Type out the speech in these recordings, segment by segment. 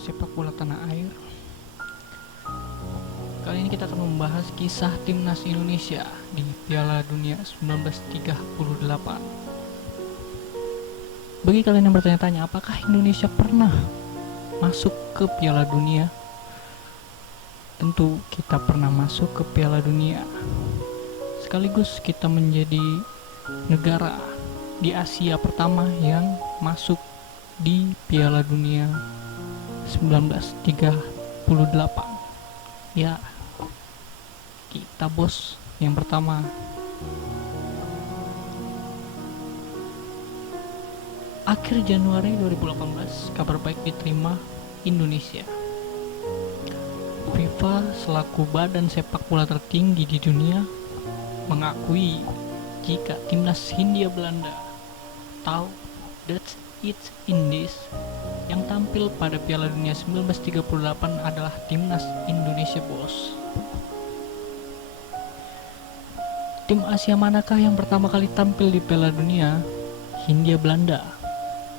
sepak bola tanah air. Kali ini kita akan membahas kisah timnas Indonesia di Piala Dunia 1938. Bagi kalian yang bertanya-tanya, apakah Indonesia pernah masuk ke Piala Dunia? Tentu kita pernah masuk ke Piala Dunia. Sekaligus kita menjadi negara di Asia pertama yang masuk di Piala Dunia 1938. Ya, kita bos yang pertama. Akhir Januari 2018, kabar baik diterima Indonesia. FIFA selaku badan sepak bola tertinggi di dunia mengakui jika timnas Hindia Belanda atau Dutch East Indies yang tampil pada Piala Dunia 1938 adalah timnas Indonesia, bos. Tim Asia manakah yang pertama kali tampil di Piala Dunia? Hindia Belanda,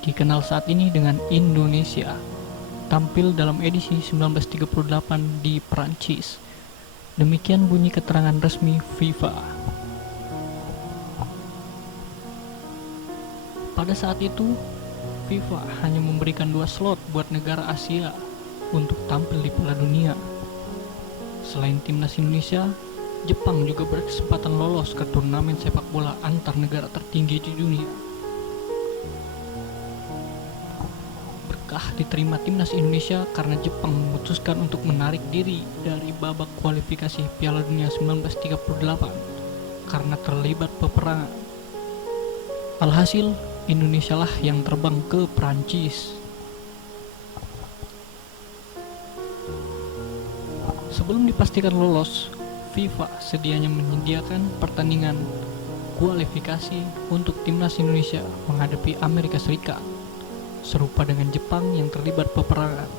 dikenal saat ini dengan Indonesia, tampil dalam edisi 1938 di Prancis. Demikian bunyi keterangan resmi FIFA. Pada saat itu, FIFA hanya memberikan 2 slot buat negara Asia untuk tampil di Piala Dunia. Selain timnas Indonesia, Jepang juga berkesempatan lolos ke turnamen sepak bola antar negara tertinggi di dunia. Berkah diterima timnas Indonesia karena Jepang memutuskan untuk menarik diri dari babak kualifikasi Piala Dunia 1938 karena terlibat peperangan. Alhasil, Indonesia lah yang terbang ke Prancis. Sebelum dipastikan lolos, FIFA sedianya menyediakan pertandingan kualifikasi untuk timnas Indonesia menghadapi Amerika Serikat. Serupa dengan Jepang yang terlibat peperangan,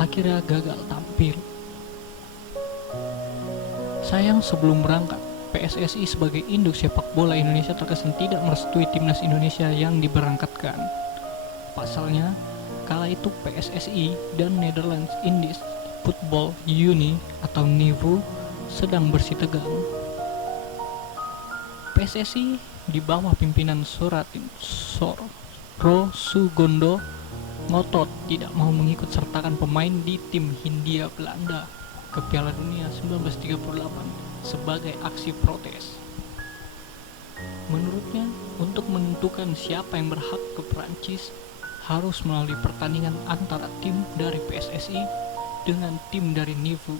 akhirnya gagal tampil. Sayang, sebelum berangkat, PSSI sebagai induk sepak bola Indonesia terkesan tidak merestui timnas Indonesia yang diberangkatkan. Pasalnya, kala itu PSSI dan Netherlands Indies Football Unie atau NIVU sedang bersih tegang. PSSI di bawah pimpinan Suratin Sugondo ngotot tidak mau mengikut sertakan pemain di tim Hindia Belanda ke Piala Dunia 1938 sebagai aksi protes. Menurutnya, untuk menentukan siapa yang berhak ke Prancis harus melalui pertandingan antara tim dari PSSI dengan tim dari NIVU.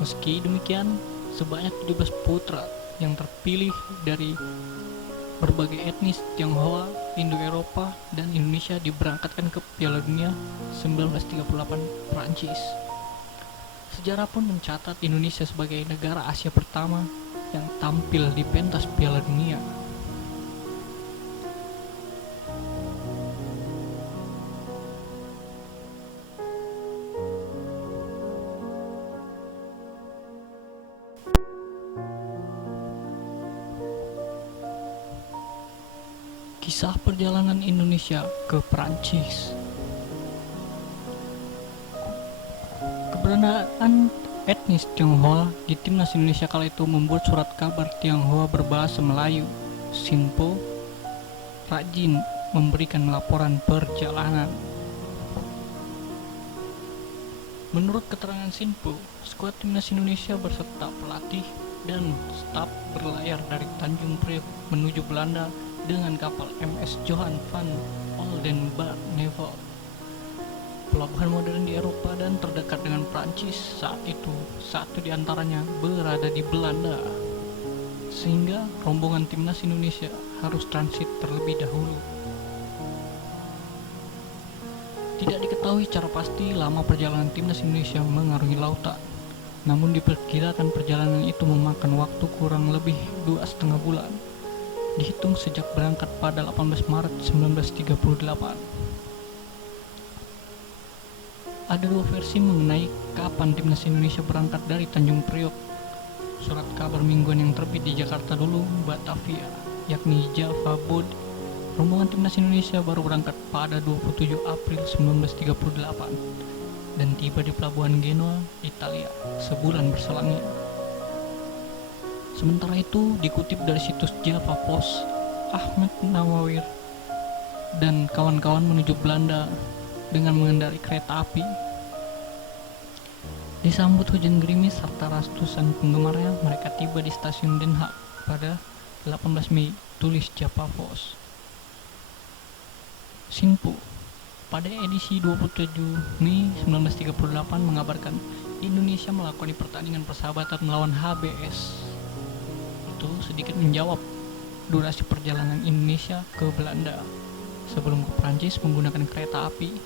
Meski demikian, sebanyak 17 putra yang terpilih dari berbagai etnis Tionghoa, Indo-Eropa, dan Indonesia diberangkatkan ke Piala Dunia 1938 Prancis. Sejarah pun mencatat Indonesia sebagai negara Asia pertama yang tampil di pentas Piala Dunia. Kisah perjalanan Indonesia ke Prancis. Keberadaan etnis Tionghoa di timnas Indonesia kala itu membuat surat kabar Tionghoa berbahasa Melayu, Sinpo, rajin memberikan laporan perjalanan. Menurut keterangan Sinpo, skuad timnas Indonesia berserta pelatih dan staf berlayar dari Tanjung Priok menuju Belanda dengan kapal MS Johan van Oldenburg Naval, pelabuhan modern di Eropa dan terdekat dengan Prancis saat itu. Satu di antaranya berada di Belanda, sehingga rombongan timnas Indonesia harus transit terlebih dahulu. Tidak diketahui secara pasti lama perjalanan timnas Indonesia mengarungi lautan, namun diperkirakan perjalanan itu memakan waktu kurang lebih 2,5 bulan, dihitung sejak berangkat pada 18 Maret 1938. Ada 2 versi mengenai kapan timnas Indonesia berangkat dari Tanjung Priok. Surat kabar mingguan yang terbit di Jakarta dulu, Batavia, yakni Java Bode Rombongan timnas Indonesia baru berangkat pada 27 April 1938 dan tiba di pelabuhan Genoa, Italia, sebulan berselangnya. Sementara itu, dikutip dari situs Java Post, Ahmad Nawawir dan kawan-kawan menuju Belanda dengan mengendarai kereta api. Disambut hujan gerimis serta ratusan penggemarnya, mereka tiba di stasiun Den Haag pada 18 Mei, tulis Java Post. Sinpu pada edisi 27 Mei 1938 mengabarkan Indonesia melakukan pertandingan persahabatan melawan HBS. Itu sedikit menjawab durasi perjalanan Indonesia ke Belanda sebelum ke Prancis menggunakan kereta api.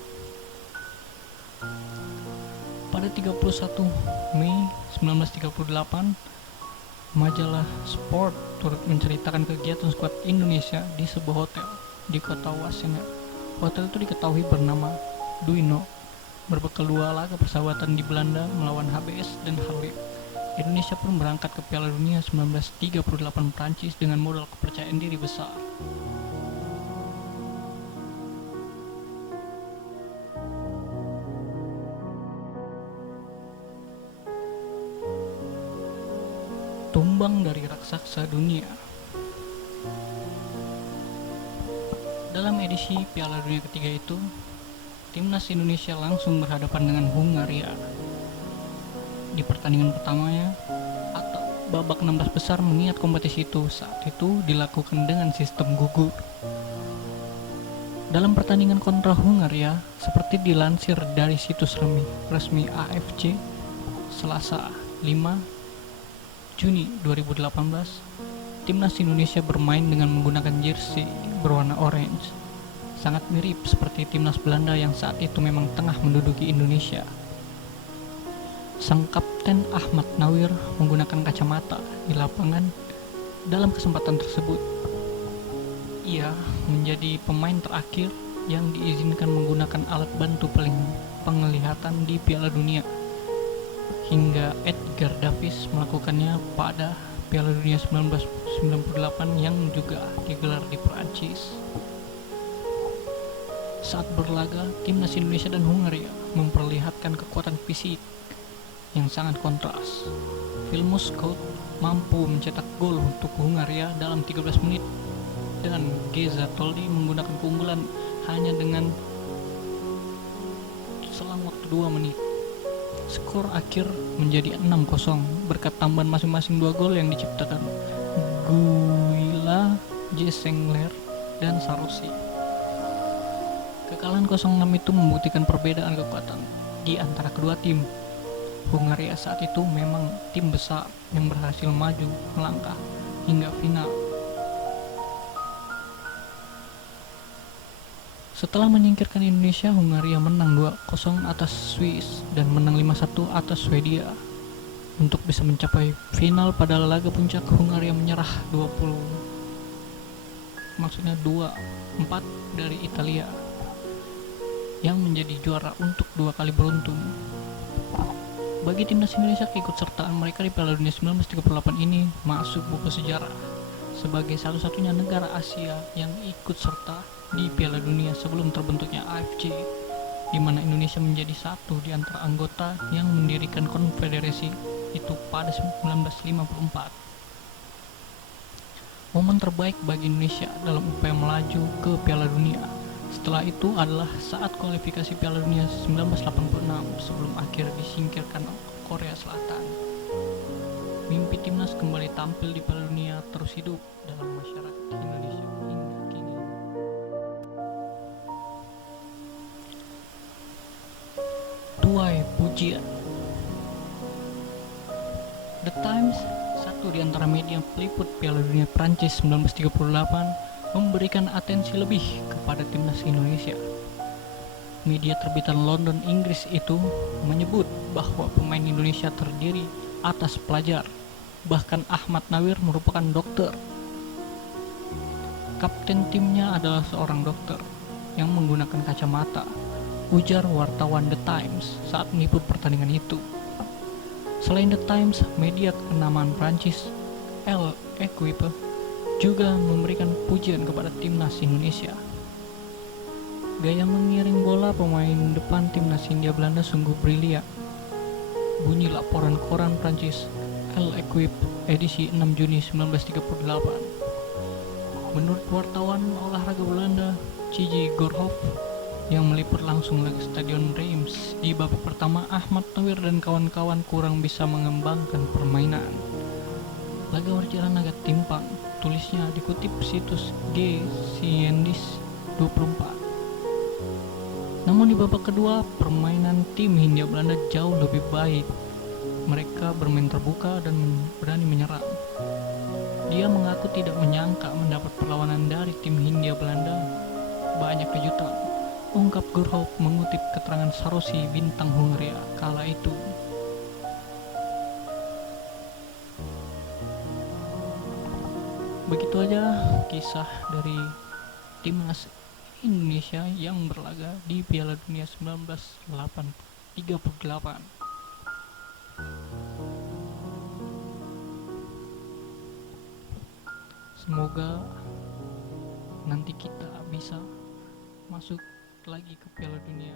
Pada 31 Mei 1938, majalah Sport turut menceritakan kegiatan skuad Indonesia di sebuah hotel di kota Wassenaar. Hotel itu diketahui bernama Duino, berbekal 2 laga persahabatan di Belanda melawan HBS dan HB. Indonesia pun berangkat ke Piala Dunia 1938 Prancis dengan modal kepercayaan diri besar. Tumbang dari raksasa dunia. Dalam edisi Piala Dunia ketiga itu, timnas Indonesia langsung berhadapan dengan Hungaria. Di pertandingan pertamanya, atau babak 16 besar mengingat kompetisi itu saat itu dilakukan dengan sistem gugur. Dalam pertandingan kontra Hungaria, seperti dilansir dari situs resmi AFC, Selasa 5 Juni 2018, timnas Indonesia bermain dengan menggunakan jersey berwarna orange, sangat mirip seperti timnas Belanda yang saat itu memang tengah menduduki Indonesia. Sang kapten Ahmad Nawir menggunakan kacamata di lapangan dalam kesempatan tersebut. Ia menjadi pemain terakhir yang diizinkan menggunakan alat bantu penglihatan di Piala Dunia, hingga Edgar Davids melakukannya pada Piala Dunia 1998 yang juga digelar di Perancis. Saat berlaga, timnas Indonesia dan Hungaria memperlihatkan kekuatan fisik yang sangat kontras. Vilmos Scout mampu mencetak gol untuk Hungaria dalam 13 menit dan Geza Toldi menggunakan keunggulan hanya dengan selang waktu 2 menit. Skor akhir menjadi 6-0 berkat tambahan masing-masing 2 gol yang diciptakan Guila, Jesengler, dan Sarosi. Kekalahan 0-6 itu membuktikan perbedaan kekuatan di antara kedua tim. Hungaria saat itu memang tim besar yang berhasil maju melangkah hingga final. Setelah menyingkirkan Indonesia, Hungaria menang 2-0 atas Swiss dan menang 5-1 atas Swedia. Untuk bisa mencapai final pada laga puncak, Hungaria menyerah 2-4 dari Italia yang menjadi juara untuk 2 kali beruntun. Bagi timnas Indonesia, keikutsertaan mereka di Piala Dunia 1938 ini masuk buku sejarah sebagai satu-satunya negara Asia yang ikut serta di Piala Dunia sebelum terbentuknya AFC, di mana Indonesia menjadi satu di antara anggota yang mendirikan konfederasi itu pada 1954. Momen terbaik bagi Indonesia dalam upaya melaju ke Piala Dunia setelah itu adalah saat kualifikasi Piala Dunia 1986 sebelum akhir disingkirkan Korea Selatan. Mimpi timnas kembali tampil di Piala Dunia terus hidup dalam masyarakat Indonesia hingga kini. Tuai pujian. The Times, satu di antara media peliput Piala Dunia Prancis 1938, memberikan atensi lebih kepada timnas Indonesia. Media terbitan London, Inggris itu menyebut bahwa pemain Indonesia terdiri atas pelajar, bahkan Ahmad Nawir merupakan dokter. Kapten timnya adalah seorang dokter yang menggunakan kacamata, ujar wartawan The Times saat meliput pertandingan itu. Selain The Times, media kenamaan Prancis, L'Equipe, juga memberikan pujian kepada timnas Indonesia. Gaya mengiring bola pemain depan timnas Hindia Belanda sungguh brilian. Bunyi laporan koran Prancis L'Equipe edisi 6 Juni 1938. Menurut wartawan olahraga Belanda, Cici Gorhof, yang meliput langsung laga Stadion Reims, di babak pertama Ahmad Nawir dan kawan-kawan kurang bisa mengembangkan permainan. Laga berjalan agak timpang, tulisnya dikutip situs G Scientist 24. Namun di babak kedua, permainan tim Hindia Belanda jauh lebih baik. Mereka bermain terbuka dan berani menyerang. Dia mengaku tidak menyangka mendapat perlawanan dari tim Hindia Belanda. Banyak kejutan, ungkap Gorhof mengutip keterangan Sarosi, bintang Hungaria kala itu. Begitu aja kisah dari timnas Indonesia yang berlaga di Piala Dunia 1938. Semoga nanti kita bisa masuk lagi ke Piala Dunia